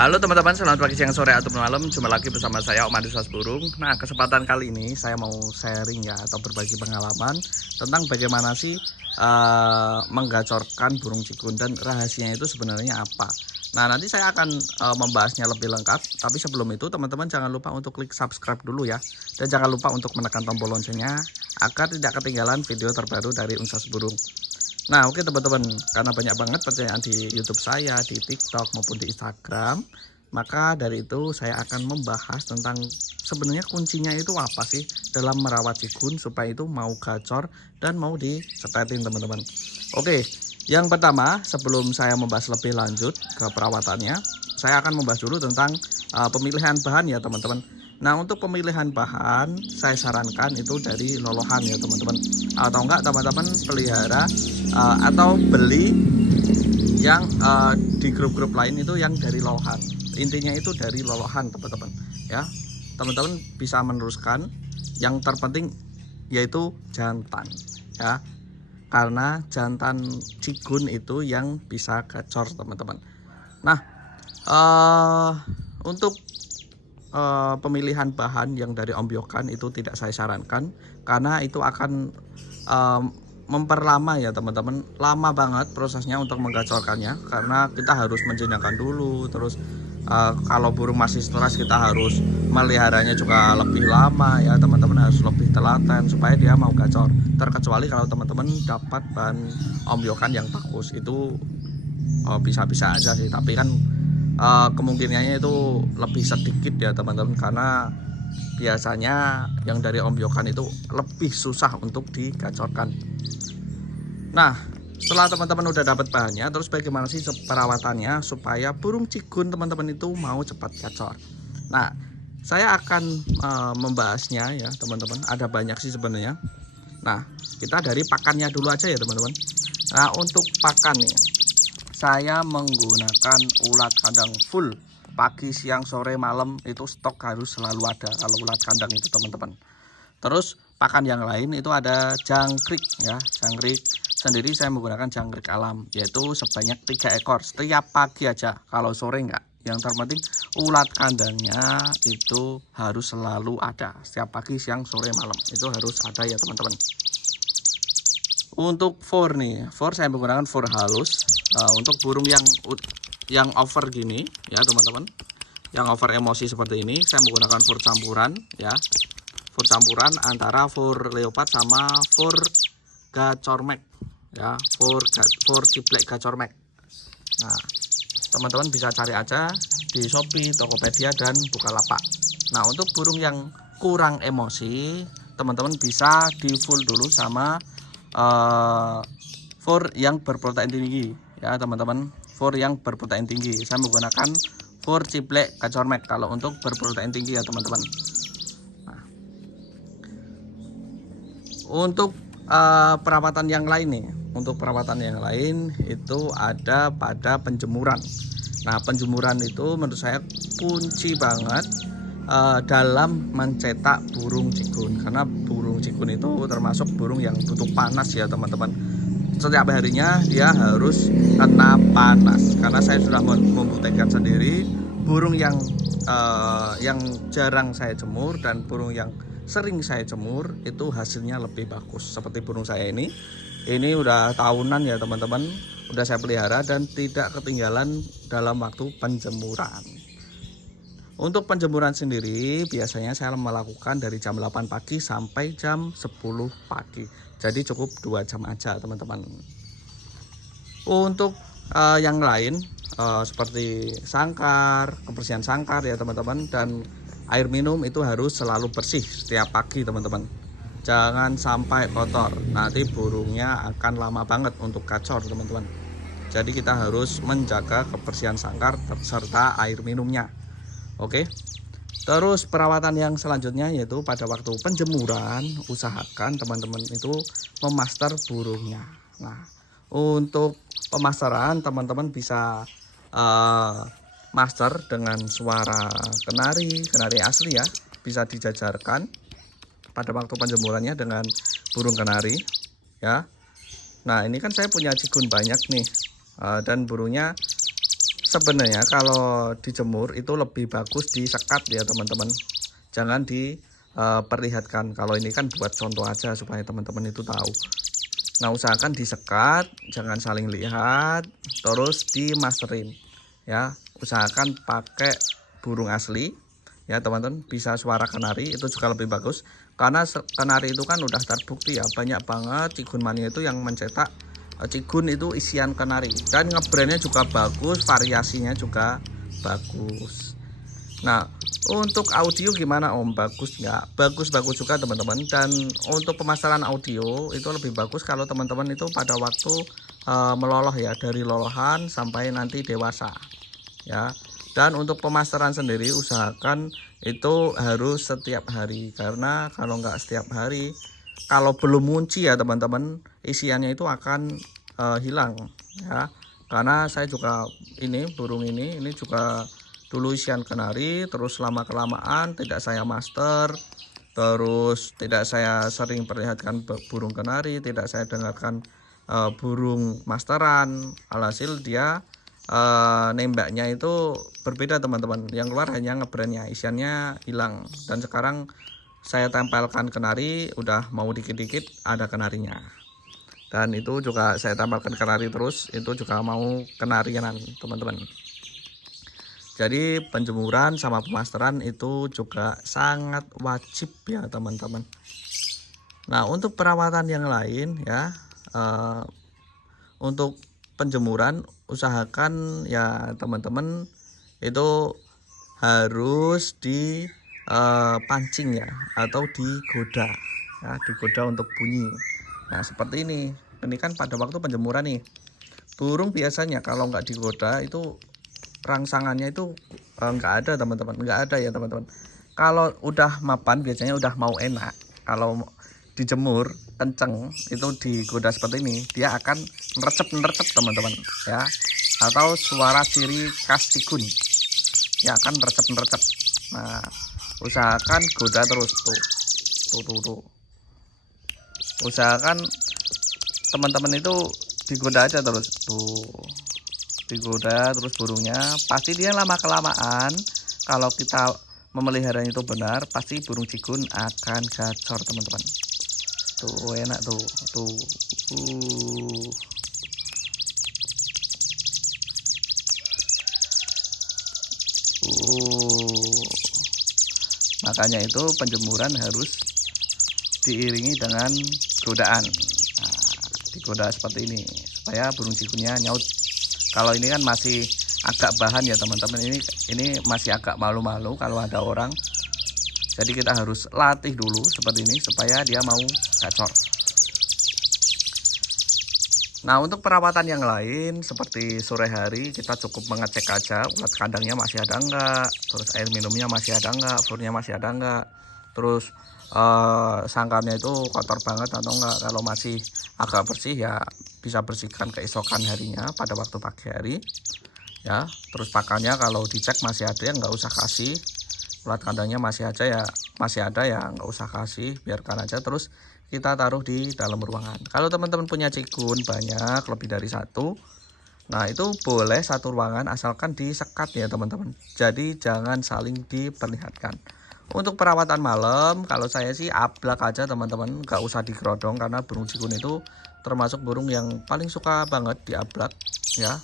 Halo teman-teman, selamat pagi, siang, sore, atau malam. Jumpa lagi bersama saya Om Adi Burung. Nah, kesempatan kali ini saya mau sharing ya, atau berbagi pengalaman tentang bagaimana sih menggacorkan burung cikun dan rahasianya itu sebenarnya apa. Nah, nanti saya akan membahasnya lebih lengkap. Tapi sebelum itu teman-teman jangan lupa untuk klik subscribe dulu ya. Dan jangan lupa untuk menekan tombol loncengnya agar tidak ketinggalan video terbaru dari Unsas Burung. Nah, oke teman-teman, karena banyak banget pertanyaan di YouTube saya, di TikTok maupun di Instagram, maka dari itu saya akan membahas tentang sebenarnya kuncinya itu apa sih dalam merawat cikun supaya itu mau gacor dan mau disetetin teman-teman. Oke, yang pertama sebelum saya membahas lebih lanjut ke perawatannya, saya akan membahas dulu tentang pemilihan bahan ya teman-teman. Nah, untuk pemilihan bahan saya sarankan itu dari lolohan ya teman-teman, atau enggak teman-teman pelihara atau beli yang di grup-grup lain itu yang dari lolohan. Intinya itu dari lolohan teman-teman ya. Teman-teman bisa meneruskan, yang terpenting yaitu jantan ya, karena jantan cikun itu yang bisa gacor teman-teman. Nah, untuk pemilihan bahan yang dari ombyokan itu tidak saya sarankan, karena itu akan memperlama ya teman-teman. Lama banget prosesnya untuk menggacorkannya, karena kita harus menjinakkan dulu. Terus kalau burung masih stres kita harus meliharanya juga lebih lama ya teman-teman, harus lebih telaten supaya dia mau gacor. Terkecuali kalau teman-teman dapat bahan ombyokan yang bagus, itu bisa-bisa aja sih, tapi kan kemungkinannya itu lebih sedikit ya teman-teman, karena biasanya yang dari ombyokan itu lebih susah untuk digacorkan. Nah, setelah teman-teman udah dapat bahannya, terus bagaimana sih perawatannya supaya burung cikun teman-teman itu mau cepat gacor. Nah, saya akan membahasnya ya teman-teman, ada banyak sih sebenarnya. Nah, kita dari pakannya dulu aja ya teman-teman. Nah, untuk pakan nih, saya menggunakan ulat kandang full. Pagi, siang, sore, malam itu stok harus selalu ada kalau ulat kandang itu teman-teman. Terus pakan yang lain itu ada jangkrik ya. Jangkrik sendiri saya menggunakan jangkrik alam, yaitu sebanyak 3 ekor setiap pagi aja, kalau sore enggak. Yang terpenting ulat kandangnya itu harus selalu ada setiap pagi, siang, sore, malam, itu harus ada ya teman-teman. Untuk for nih, for saya menggunakan for halus. Untuk burung yang over gini ya teman-teman, yang over emosi seperti ini, saya menggunakan for campuran ya. For campuran antara for leopard sama for gacormek ya, for ciblek gacormek. Nah, teman-teman bisa cari aja di Shopee, Tokopedia, dan Bukalapak. Nah, untuk burung yang kurang emosi, teman-teman bisa di full dulu sama for yang berprotein tinggi ya teman-teman. For yang berprotein tinggi saya menggunakan for ciblek gacormek kalau untuk berprotein tinggi ya teman-teman. Nah, untuk perawatan yang lain nih, untuk perawatan yang lain itu ada pada penjemuran. Nah, penjemuran itu menurut saya kunci banget dalam mencetak burung cikun, karena burung cikun itu termasuk burung yang butuh panas ya teman-teman. Setiap harinya dia harus kena panas, karena saya sudah membuktikan sendiri burung yang jarang saya jemur dan burung yang sering saya jemur itu hasilnya lebih bagus. Seperti burung saya ini udah tahunan ya teman-teman, udah saya pelihara dan tidak ketinggalan dalam waktu penjemuran. Untuk penjemuran sendiri biasanya saya melakukan dari jam 8 pagi sampai jam 10 pagi. Jadi cukup 2 jam aja teman-teman. Untuk yang lain seperti sangkar, kebersihan sangkar ya teman-teman, dan air minum itu harus selalu bersih setiap pagi teman-teman. Jangan sampai kotor, nanti burungnya akan lama banget untuk gacor teman-teman. Jadi kita harus menjaga kebersihan sangkar serta air minumnya. Oke. Terus perawatan yang selanjutnya yaitu pada waktu penjemuran, usahakan teman-teman itu memaster burungnya. Nah, untuk pemasteran teman-teman bisa master dengan suara kenari asli ya, bisa dijajarkan pada waktu penjemurannya dengan burung kenari ya. Nah, ini kan saya punya cikun banyak nih, dan burungnya Sebenarnya kalau dijemur itu lebih bagus disekat ya teman-teman. Jangan diperlihatkan. Kalau ini kan buat contoh aja supaya teman-teman itu tahu. Nah, usahakan disekat, jangan saling lihat, terus dimasterin. Ya, usahakan pakai burung asli. Ya teman-teman, bisa suara kenari itu juga lebih bagus. Karena kenari itu kan udah terbukti ya, banyak banget Cigun Mania itu yang mencetak Cigun itu isian kenari, dan ngebrandnya juga bagus, variasinya juga bagus. Nah, untuk audio gimana Om? Bagus nggak? Bagus-bagus juga teman-teman. Dan untuk pemasaran audio itu lebih bagus kalau teman-teman itu pada waktu meloloh ya, dari lolohan sampai nanti dewasa ya. Dan untuk pemasaran sendiri usahakan itu harus setiap hari, karena kalau nggak setiap hari, kalau belum munci ya teman-teman, isiannya itu akan hilang ya. Karena saya juga burung ini juga dulu isian kenari, terus lama kelamaan tidak saya master, terus tidak saya sering perlihatkan burung kenari, tidak saya dengarkan burung masteran. Alhasil dia nembaknya itu berbeda teman-teman, yang keluar hanya ngebrandnya, isiannya hilang. Dan sekarang saya tempelkan kenari, udah mau dikit-dikit ada kenarinya, dan itu juga saya tempelkan kenari terus, itu juga mau kenarianan teman-teman. Jadi penjemuran sama pemasteran itu juga sangat wajib ya teman-teman. Nah, untuk perawatan yang lain ya, untuk penjemuran usahakan ya teman-teman itu harus dipancing ya, atau digoda ya, digoda untuk bunyi. Nah, seperti ini kan pada waktu penjemuran nih, burung biasanya kalau nggak digoda itu rangsangannya itu nggak ada teman-teman, nggak ada ya teman-teman. Kalau udah mapan biasanya udah mau enak, kalau dijemur kenceng itu digoda seperti ini, dia akan nerecep teman-teman ya, atau suara ciri khas Cigun ya, akan nerecep. Nah, usahakan goda terus tuh. Usahakan teman-teman itu digoda aja terus tuh, digoda terus burungnya. Pasti dia lama kelamaan, kalau kita memeliharanya itu benar, pasti burung Cigun akan gacor teman-teman. Tuh enak tuh. Makanya itu penjemuran harus diiringi dengan godaan. Nah, digoda seperti ini supaya burung Cigunnya nyaut. Kalau ini kan masih agak bahan ya teman-teman, ini masih agak malu-malu kalau ada orang. Jadi kita harus latih dulu seperti ini supaya dia mau gacor. Nah, untuk perawatan yang lain seperti sore hari kita cukup mengecek aja ulat kandangnya masih ada enggak, terus air minumnya masih ada enggak, furnya masih ada enggak, terus sangkarnya itu kotor banget atau enggak. Kalau masih agak bersih ya bisa bersihkan keesokan harinya pada waktu pagi hari ya. Terus pakannya kalau dicek masih ada ya nggak usah kasih, ulat kandangnya masih ada ya nggak usah kasih, biarkan aja. Terus kita taruh di dalam ruangan. Kalau teman-teman punya Cigun banyak lebih dari satu, nah itu boleh satu ruangan asalkan disekat ya teman-teman. Jadi jangan saling diperlihatkan. Untuk perawatan malam kalau saya sih ablak aja teman-teman, nggak usah digerodong, karena burung Cigun itu termasuk burung yang paling suka banget diablak ya.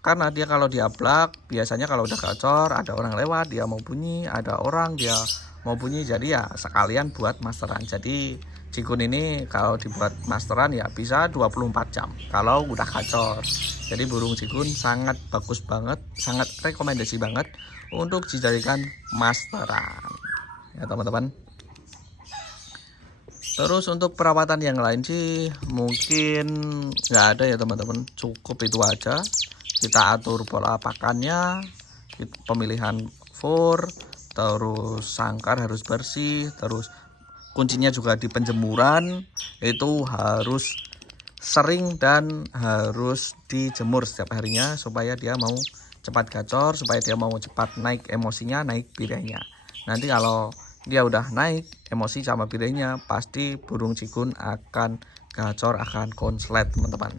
Karena dia kalau diablak biasanya kalau udah gacor, ada orang lewat dia mau bunyi, ada orang dia mau bunyi, jadi ya sekalian buat masteran. Jadi Cigun ini kalau dibuat masteran ya bisa 24 jam kalau udah gacor. Jadi burung Cigun sangat bagus banget, sangat rekomendasi banget untuk dijadikan masteran ya teman-teman. Terus untuk perawatan yang lain sih mungkin nggak ada ya teman-teman, cukup itu aja. Kita atur pola pakannya, pemilihan fur, terus sangkar harus bersih, terus kuncinya juga di penjemuran itu harus sering dan harus dijemur setiap harinya supaya dia mau cepat gacor, supaya dia mau cepat naik emosinya, naik birenya. Nanti kalau dia udah naik emosi sama birenya, pasti burung Cigun akan gacor, akan konslet teman-teman.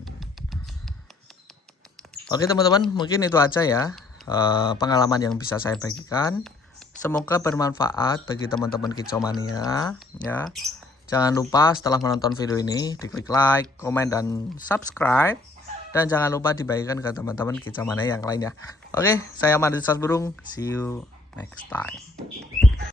Oke teman-teman, mungkin itu aja ya pengalaman yang bisa saya bagikan. Semoga bermanfaat bagi teman-teman Kicau Mania ya. Jangan lupa setelah menonton video ini diklik like, komen, dan subscribe. Dan jangan lupa dibagikan ke teman-teman Kicau Mania yang lainnya. Oke, saya Mandri Sas Burung. See you next time.